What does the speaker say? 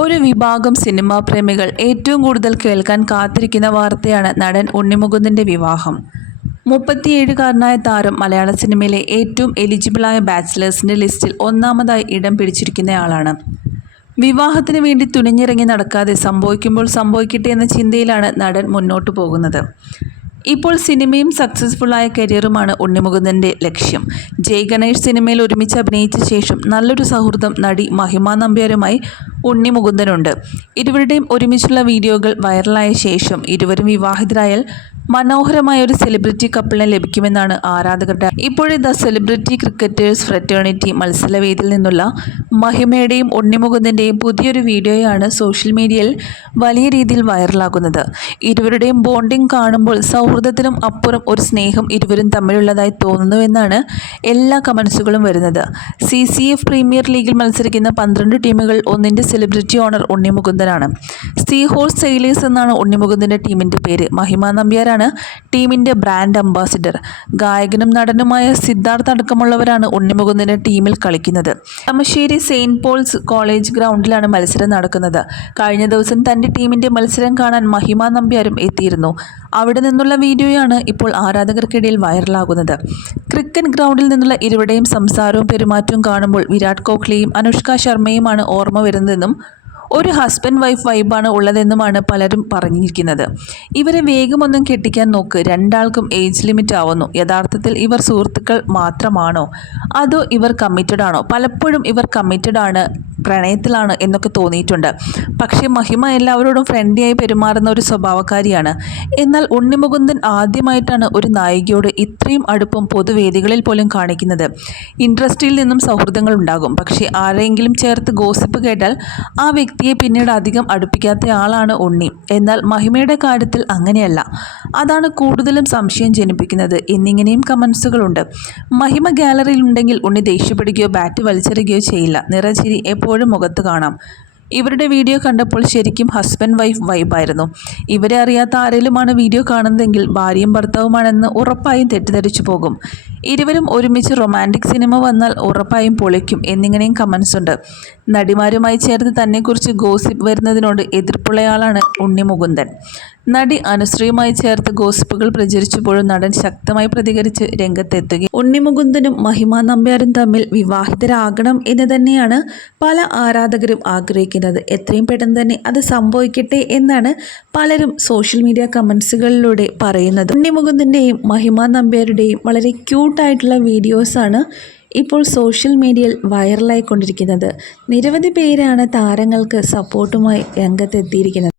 ഒരു വിഭാഗം സിനിമാ പ്രേമികൾ ഏറ്റവും കൂടുതൽ കേൾക്കാൻ കാത്തിരിക്കുന്ന വാർത്തയാണ് നടൻ ഉണ്ണിമുകുന്ദന്റെ വിവാഹം. മുപ്പത്തിയേഴുകാരനായ താരം മലയാള സിനിമയിലെ ഏറ്റവും എലിജിബിളായ ബാച്ചിലേഴ്സിന്റെ ലിസ്റ്റിൽ ഒന്നാമതായി ഇടം പിടിച്ചിരിക്കുന്നയാളാണ്. വിവാഹത്തിന് വേണ്ടി തുനിഞ്ഞിറങ്ങി നടക്കാതെ സംഭവിക്കുമ്പോൾ സംഭവിക്കട്ടെ എന്ന ചിന്തയിലാണ് നടൻ മുന്നോട്ട് പോകുന്നത്. ഇപ്പോൾ സിനിമയും സക്സസ്ഫുള്ളായ കരിയറുമാണ് ഉണ്ണിമുകുന്ദന്റെ ലക്ഷ്യം. ജയ് ഗണേഷ് സിനിമയിൽ ഒരുമിച്ച് അഭിനയിച്ച ശേഷം നല്ലൊരു സൗഹൃദം നടി മഹിമ നമ്പ്യാരുമായി ഉണ്ണിമുകുന്ദനുണ്ട്. ഇരുവരുടെയും ഒരുമിച്ചുള്ള വീഡിയോകൾ വൈറലായ ശേഷം ഇരുവരും വിവാഹിതരായാൽ മനോഹരമായ ഒരു സെലിബ്രിറ്റി കപ്പിളിനെ ലഭിക്കുമെന്നാണ് ആരാധകരുടെ ദ സെലിബ്രിറ്റി ക്രിക്കറ്റേഴ്സ് ഫ്രറ്റേണിറ്റി മത്സരവേദിയിൽ നിന്നുള്ള മഹിമയുടെയും ഉണ്ണിമുകുന്ദന്റെയും പുതിയൊരു വീഡിയോയാണ് സോഷ്യൽ മീഡിയയിൽ വലിയ രീതിയിൽ വൈറലാകുന്നത്. ഇരുവരുടെയും ബോണ്ടിംഗ് കാണുമ്പോൾ സൗഹൃദത്തിനും അപ്പുറം ഒരു സ്നേഹം ഇരുവരും തമ്മിലുള്ളതായി തോന്നുന്നുവെന്നാണ് എല്ലാ കമൻസുകളും വരുന്നത്. സി പ്രീമിയർ ലീഗിൽ മത്സരിക്കുന്ന പന്ത്രണ്ട് ടീമുകൾ ഒന്നിന്റെ സെലിബ്രിറ്റി ഓണർ ഉണ്ണിമുകുന്ദനാണ് സീ ഹോഴ്സ് സെയിലേഴ്സ് എന്നാണ് ഉണ്ണിമുകുന്ദന്റെ ടീമിന്റെ പേര്. മഹിമ നമ്പ്യാരാണ് ടീമിന്റെ ബ്രാൻഡ് അംബാസിഡർ. ഗായകനും നടനുമായ സിദ്ധാർത്ഥ അടക്കമുള്ളവരാണ് ഉണ്ണിമുകുന്ദന്റെ ടീമിൽ കളിക്കുന്നത്. തമശ്ശേരി സെയിന്റ് പോൾസ് കോളേജ് ഗ്രൗണ്ടിലാണ് മത്സരം നടക്കുന്നത്. കഴിഞ്ഞ ദിവസം തന്റെ ടീമിന്റെ മത്സരം കാണാൻ മഹിമ നമ്പ്യാരും എത്തിയിരുന്നു. അവിടെ നിന്നുള്ള വീഡിയോയാണ് ഇപ്പോൾ ആരാധകർക്കിടയിൽ വൈറലാകുന്നത്. ക്രിക്കറ്റ് ഗ്രൗണ്ടിൽ നിന്നുള്ള ഇരുവരുടെയും സംസാരവും പെരുമാറ്റവും കാണുമ്പോൾ വിരാട് കോഹ്ലിയും അനുഷ്ക ശർമ്മയുമാണ് ഓർമ്മ വരുന്നതെന്നും ഒരു ഹസ്ബൻഡ് വൈഫ് വൈബാണ് ഉള്ളതെന്നുമാണ് പലരും പറഞ്ഞിരിക്കുന്നത്. ഇവരെ വേഗമൊന്നും കെട്ടിക്കാൻ നോക്ക്. രണ്ടാൾക്കും ഏജ് ലിമിറ്റ് ആവുന്നു. യഥാർത്ഥത്തിൽ ഇവർ സുഹൃത്തുക്കൾ മാത്രമാണോ? അതോ ഇവർ കമ്മിറ്റഡ് ആണോ? പലപ്പോഴും ഇവർ കമ്മിറ്റഡ് ആണ് പ്രണയത്തിലാണ് എന്നൊക്കെ തോന്നിയിട്ടുണ്ട്. പക്ഷേ മഹിമ എല്ലാവരോടും ഫ്രണ്ട്ലിയായി പെരുമാറുന്ന ഒരു സ്വഭാവക്കാരിയാണ്. എന്നാൽ ഉണ്ണിമുകുന്ദൻ ആദ്യമായിട്ടാണ് ഒരു നായികയോട് ഇത്രയും അടുപ്പം പൊതുവേദികളിൽ പോലും കാണിക്കുന്നത്. ഇൻഡസ്ട്രിയിൽ നിന്നും സൗഹൃദങ്ങൾ ഉണ്ടാകും. പക്ഷേ ആരെങ്കിലും ചേർത്ത് ഗോസിപ്പ് കേട്ടാൽ ആ വ്യക്തിയെ പിന്നീട് അധികം അടുപ്പിക്കാത്ത ആളാണ് ഉണ്ണി. എന്നാൽ മഹിമയുടെ കാര്യത്തിൽ അങ്ങനെയല്ല. അതാണ് കൂടുതലും സംശയം ജനിപ്പിക്കുന്നത്. എന്നിങ്ങനെയും കമൻസുകളുണ്ട് മഹിമ ഗാലറിയിൽ ഉണ്ടെങ്കിൽ ഉണ്ണി ദേഷ്യപ്പെടുകയോ ബാറ്റ് വലിച്ചെറിയുകയോ ചെയ്യില്ല. നിറചിരി എപ്പോഴും മുഖത്ത് കാണാം. ഇവരുടെ വീഡിയോ കണ്ടപ്പോൾ ശരിക്കും ഹസ്ബൻഡ് വൈഫ് വൈബായിരുന്നു ഇവരെ അറിയാത്ത ആരെങ്കിലുമാണ് വീഡിയോ കാണുന്നതെങ്കിൽ ഭാര്യയും ഭർത്താവുമാണെന്ന് ഉറപ്പായും തെറ്റിദ്ധരിച്ചു പോകും. ഇരുവരും ഒരുമിച്ച് റൊമാന്റിക് സിനിമ വന്നാൽ ഉറപ്പായും പൊളിക്കും എന്നിങ്ങനെയും കമൻസ് ഉണ്ട്. നടിമാരുമായി ചേർന്ന് തന്നെക്കുറിച്ച് ഗോസിപ്പ് വരുന്നതിനോട് എതിർപ്പുള്ളയാളാണ് ഉണ്ണി മുകുന്ദൻ. നടി അനുശ്രീയുമായി ചേർത്ത് ഗോസിപ്പുകൾ പ്രചരിച്ചപ്പോഴും നടൻ ശക്തമായി പ്രതികരിച്ച് രംഗത്തെത്തുകയും ഉണ്ണിമുകുന്ദനും മഹിമ നമ്പ്യാരും തമ്മിൽ വിവാഹിതരാകണം എന്ന് തന്നെയാണ് പല ആരാധകരും ആഗ്രഹിക്കുന്നത്. എത്രയും പെട്ടെന്ന് തന്നെ അത് സംഭവിക്കട്ടെ എന്നാണ് പലരും സോഷ്യൽ മീഡിയ കമൻസുകളിലൂടെ പറയുന്നത്. ഉണ്ണിമുകുന്ദന്റെയും മഹിമ നമ്പ്യാരുടെയും വളരെ ക്യൂട്ടായിട്ടുള്ള വീഡിയോസാണ് ഇപ്പോൾ സോഷ്യൽ മീഡിയയിൽ വൈറലായിക്കൊണ്ടിരിക്കുന്നത് നിരവധി പേരാണ് താരങ്ങൾക്ക് സപ്പോർട്ടുമായി രംഗത്തെത്തിയിരിക്കുന്നത്.